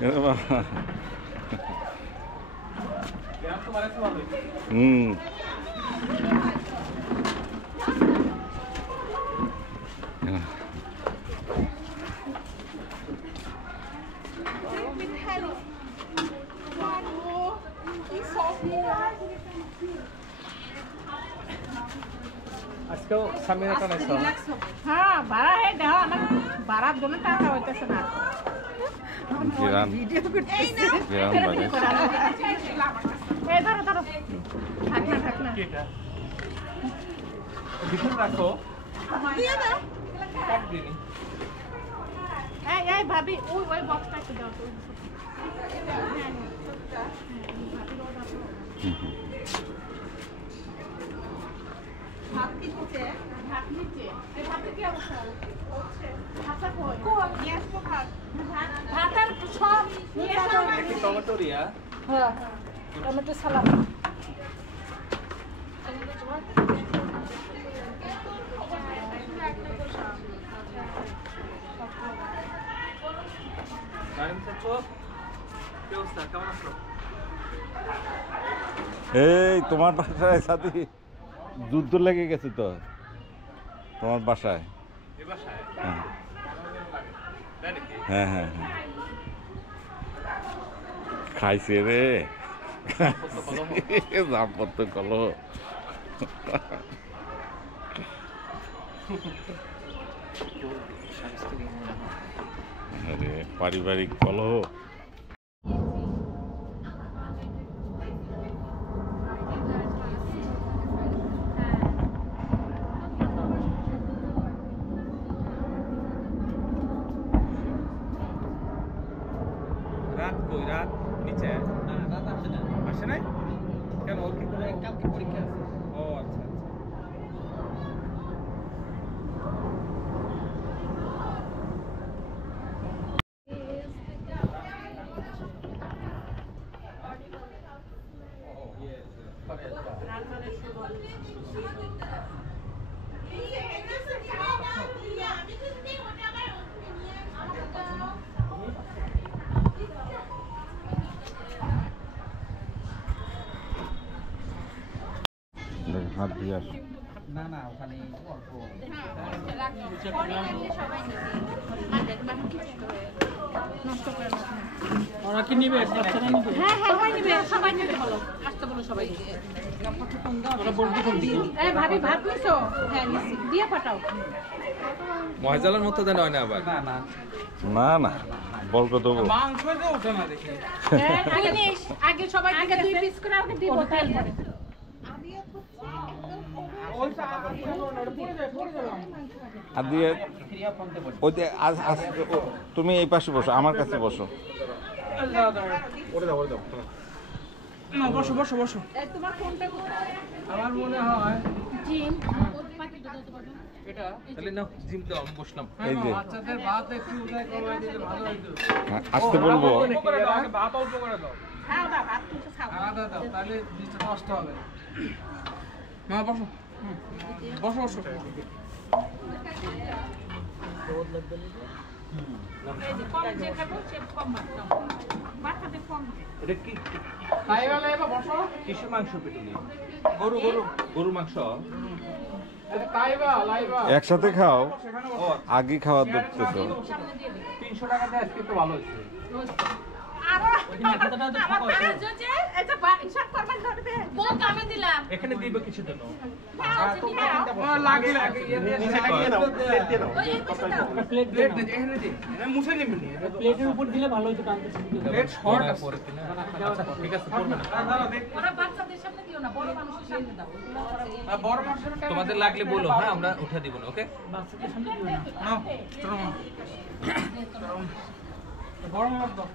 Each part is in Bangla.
হুম আজকেও সামিনাটা নাইছো হ্যাঁ ভাড়া হে দাও আমার ভাড়া দোনো টাকা হইতেছে না জিরান ভিডিও করতে এই না জিরান বাজে এই ধরো ধরো ঢাকনা কেটা ভিতরে রাখো দিয়ে দাও কাট দিনি এই ভাবি ওই বক্সটা একটু দাও তো ভাত নিচে এই ভাতের কি অবস্থা হচ্ছে ভাতটা কই নিয়ে আসবো ভাতের সব নিয়ে আসো একটু টমেটো রিয়া হ্যাঁ টমেটো সালাদ এই তোমার বাসায় সাথী যুদ্ধ লেগে গেছে তো তোমার বাসায় হ্যাঁ হ্যাঁ হ্যাঁ হ্যাঁ খাইছে রে দাম্পত্য কলহ আরে পারিবারিক কলহ রাত কই রাত নিচে রাত আসে না আসে নাই কেন ওর কি কোনো কালকে পরীক্ষা আছে ও আচ্ছা হাত দিয়ে আস না না ওখানে অল্প ওরা কি নিবে বাচ্চারা নিবে হ্যাঁ সবাই নিবে বলো আসতে বলো সবাই ওরা বলতে কোন দিকে এই ভাবি ভাত নিছো হ্যাঁ নিছি দিয়ে পাঠাও ময়জালার মতো দেন হয় না আবার না না না না বলকে দেবো মাংস তো ওঠে না দেখি আগে সবাই আগে 2 পিস করে আমাকে দিব তেল পরে আর দিয়ে ওই যে তুমি এই পাশে বসো আমার কাছে বসো না বসো বসো বসো তোমার ফোনটা কোথায় আমার মনে হয় জিম এটা তাহলে না জিম তো আমি বসলাম এই যে বাচ্চাদের ভাত একটু উদয় করবে দিলে ভালো হইতো আসতে বলবো ভাত অল্প করে দাও খাও দাও ভাত কিছু খাও আলাদা দাও তাহলে জিনিসটা নষ্ট হবে না বসো বসো বসো কম যে খাবো সে কম ভাত খাও বাচ্চাদের কম এটা কি খাইবা লাইবা বসো কিসের মাংস পেটুলি গরু গরু গরু মাংস এটা খাইবা লাইবা একসাথে খাও আগে খাওয়া দেখতেছো 300 টাকা দিয়ে আজকে তো ভালো হয়েছে এখানে দিবে কিছু জন্য লাগে লাগে প্লেট এখানে দি মুছে নিবি প্লেটের উপর দিলে ভালো হতো টানতে প্লেট শর্ট আছে আচ্ছা ঠিক আছে করবে না ওরা বাচ্চাদের সামনে দিও না বড় মানুষের সামনে দাও বড় মানুষের তোমাদের লাগলে বলো হ্যাঁ আমরা উঠে দিব না ওকে বাচ্চাদের সামনে দিও না বড় মানুষ দাও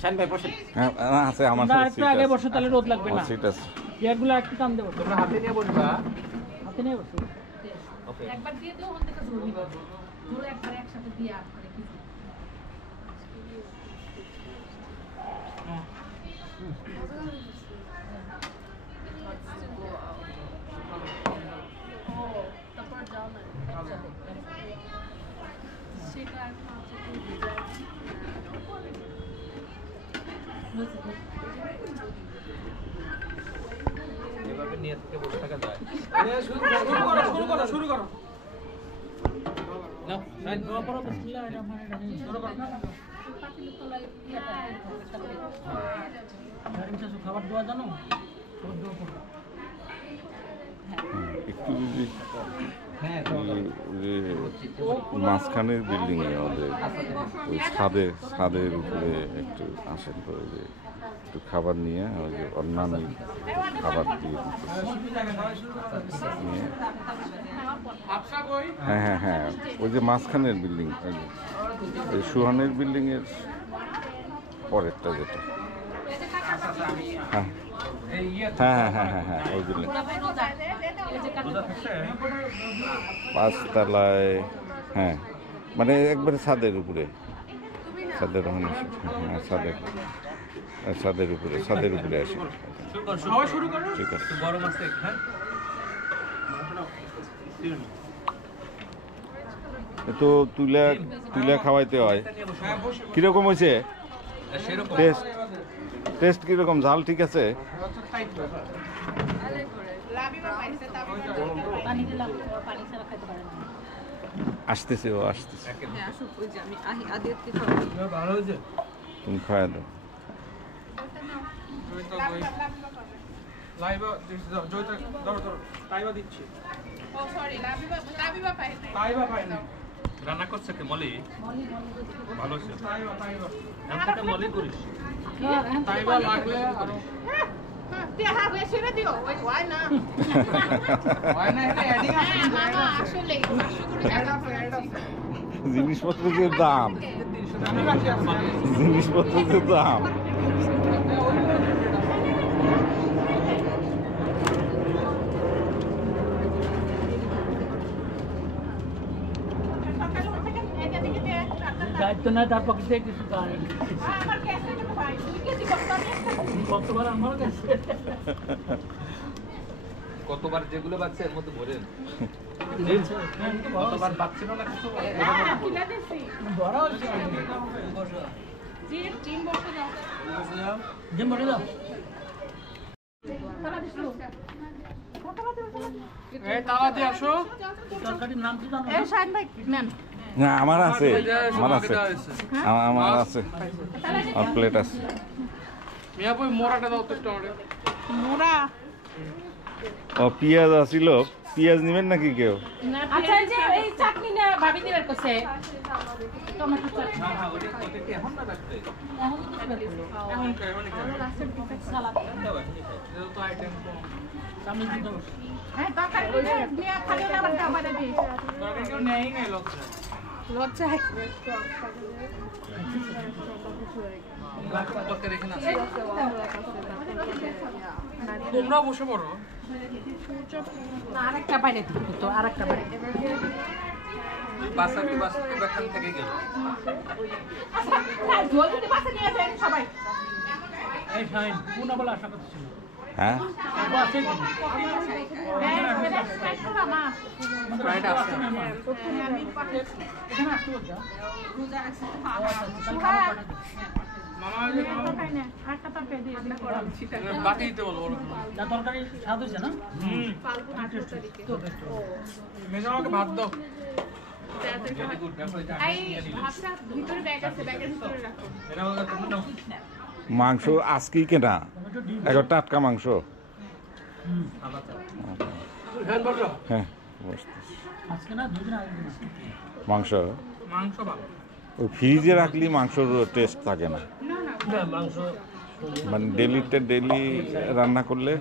শাইন ভাই বসেন হ্যাঁ আছে আমার না একটু আগে বসো তাহলে রোদ লাগবে না সিট আছে চেয়ারগুলো একটু টান দেবো তোমরা হাতে নিয়ে বসবা হাতে নিয়ে বসো ওকে একবার দিয়ে দিও ওখান থেকে জোর নিবা জোর একবার একসাথে দিয়ে করে কি তারপর যাও না সেটা এভাবে নিয়ে থেকে বসে থাকা যায় শুরু করো নাও রাইট দোয়া পড়ো বিসমিল্লাহির রহমানির রহিম শুরু করো খাবার দোয়া জানো দোয়া পড়ো একটু যদি মাঝখানের বিল্ডিং এ আমাদের ওই ছাদের উপরে একটু আসেন তো ওই যে একটু খাবার নিয়ে ওই যে অন্যান্য খাবার দিয়ে নিয়ে হ্যাঁ ওই যে মাঝখানের বিল্ডিং ওই সুহানের বিল্ডিং এর পরেরটা যেটা হ্যাঁ ওই বিল্ডিং 5 তলায় হ্যাঁ মানে একবারে ছাদের উপরে ছাদের ওখানে ছাদের উপরে আসে ঠিক আছে গরম আছে তো তুলা খাওয়াইতে হয় কিরকম হয়েছে টেস্ট কিরকম ঝাল ঠিক আছে আসতেছে তুমি খাওয়া দাও রান্না করছে কি মলি ভালো হচ্ছে মলি করিস তাইবা লাগলে জিনিসপত্রের যে দাম দায়িত্ব নেয় তার পক্ষে কিছু কতবার আমার কাছে কতবার যেগুলো বাচ্চা এর মধ্যে ভরেন কতবার বাচ্চা না কিছু ধরা হচ্ছে জিম বলে দাও তরকারির নাম কি জানো না আমার আছে আর প্লেট আছে ও পেঁয়াজ আছিল পেঁয়াজ নিবেন নাকি কেউ আচ্ছা এই যে এই চাটনি না ভাবি দিবার কইছে টমেটো চাটনি এখন না রাখতে সালাদ তো আইটেম সামনে দিতে হবে হ্যাঁ তরকারি নিয়ে খালি না বাটা বাটা দি তরকারি কেউ নেই নাই লজ্জা তরকারি এখানে আছে তোমরা বসে পড়ো আরেকটা বাইরে দিতে তো আরেকটা বাইরে বাসাকে বাসান থেকে গেল আচ্ছা জলদি বাসা নিয়ে যান সবাই এই ফাইন কোনা বলা আশা করতেছিল হ্যাঁ ও আছে কি রাইট আছে এখানে আসতে বলছো বাকি দিতে বলো না তরকারি স্বাদ হয়েছে না মেজামাকে ভাত দাও মাংস আজকেই কেনা এখন টাটকা মাংস হ্যাঁ বসতেছি। আজকে না দুদিন আগে মাংস মাংস ভালো ওই ফ্রিজে রাখলে মাংসর টেস্ট থাকে না মাংস মানে ডেলি রান্না করলে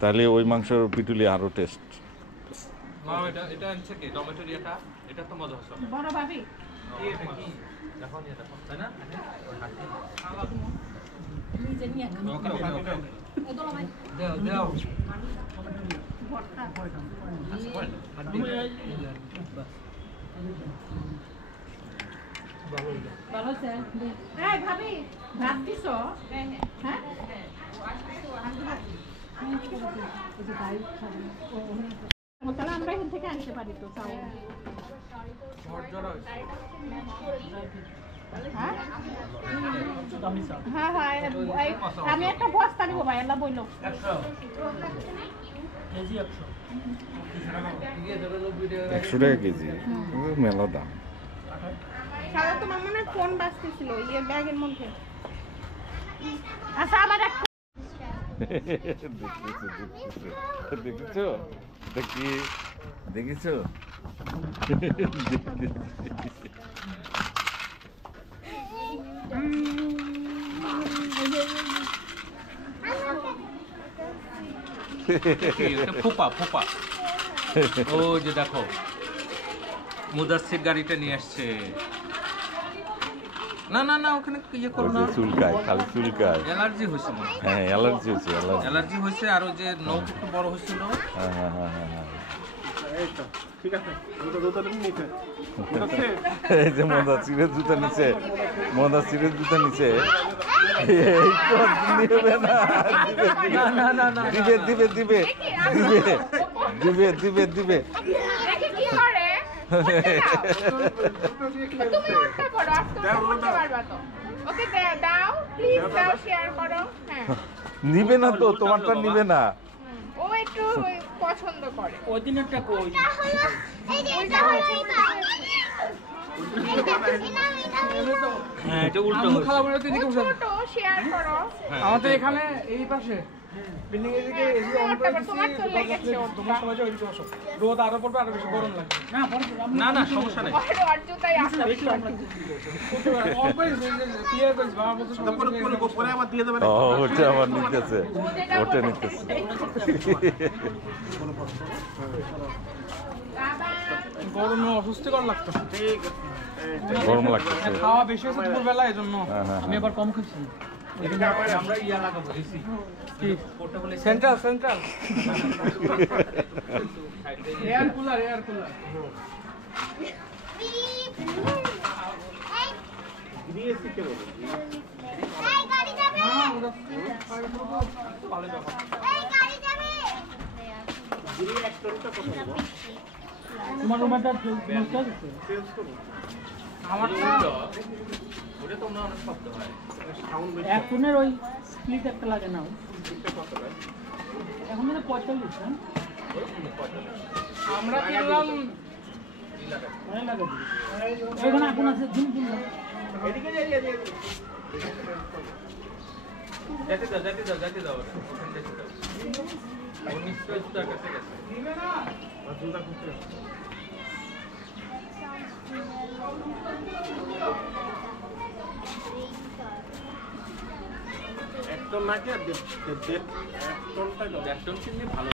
তাহলে ওই মাংসর পিটুলি আরো টেস্ট মা এটা আনছে কি টমেটো এটা তো মজা হচ্ছে বড় ভাবি এটা কি দেখো তাই না নিজে নিয়ে ওকে ওদলা ভাই দাও ভালো আছে এই ভাবি ভাত দিছো হ্যাঁ তাহলে আমরা এখান থেকে আনতে পারি তো চাউল হ্যাঁ গামিছা হ্যাঁ হ্যাঁ আমি একটা বস্তা নিবো ভাই আল্লাহ বইল 100 কেজি 100 100 টাকা কেজি মেলা দাম। সারা তোমার মনে হয় ফোন বাজতেছিল ইয়ে ব্যাগের মধ্যে। আচ্ছা আবার একটা দেখেছো দেখি দেখেছো ফোপা ফোপা ও যে দেখো মুদাসসির গাড়িটা নিয়ে আসছে। না না না ওখানে ইয়ে করো না, চুলকায় খালি চুলকায়। অ্যালার্জি হয়েছে মনে হয়। হ্যাঁ অ্যালার্জি হচ্ছে অ্যালার্জি। অ্যালার্জি হয়েছে আর ওই যে নখ একটু বড় হয়েছিল। হ্যাঁ হ্যাঁ হ্যাঁ হ্যাঁ হ্যাঁ এই যে মদাসিরের জুতা নিচে, মদাসিরের জুতা নিচে এই তো দিবে না, দিবে দিবে দিবে দিবে দিবে দিবে দেখি কি করে তুমি উল্টা করো আর তুমি করতে পারবা তো। ওকে দাও প্লিজ দাও শেয়ার করো। হ্যাঁ নিবে না তো, তোমারটা নিবে না। ও একটু পছন্দ করে। ওই দিন একটা কই হ্যাঁ এটা উল্টো আম্মু হয়েছে। খালা বলে দিকে বসে ছোট শেয়ার করো। আমাদের এখানে এই পাশে বিল্ডিং এর দিকে এসে অন করে দিছি। তোমার তো লেগেছে তোমার সময় ওই দিকে বসো, রোদ আরো পড়বে আরো বেশি গরম লাগবে। না পড়বে না না সমস্যা নেই। ওর অর্জুতাই আসলে অন করে ক্লিয়ার করিস বাবা বলতে পরে আবার দিয়ে দেবেন। ও ওটা আমার নিতেছে, ওটা নিতেছে। গরমে অসুস্থকর লাগতো। গরম লাগতেছে। খাওয়া বেশি হয়েছে দুপুরবেলা এই জন্য হ্যাঁ, হ্যাঁ, আমি এবার কম খাচ্ছি। আমরা ইয়া লাগাবো এসি কি central central air cooler air cooler তোমার রুমটা আমারটা ওটা তো অনেক শব্দ হয়। এক টনের ওই স্প্লিট একটা লাগে না এখন মানে 45 হ্যাঁ আমরা কিনলাম অনেক লাগে ওইখানে আগুন আছে দিন দিন যেতে দাও যেতে দাও যেতে দাও ওখানে যেতে দাও। ও নিশ্চয়ই জুতার কাছে গেছে। এক টন নাকি আর 1.5 টনটা 1 টন কিনলে ভালো।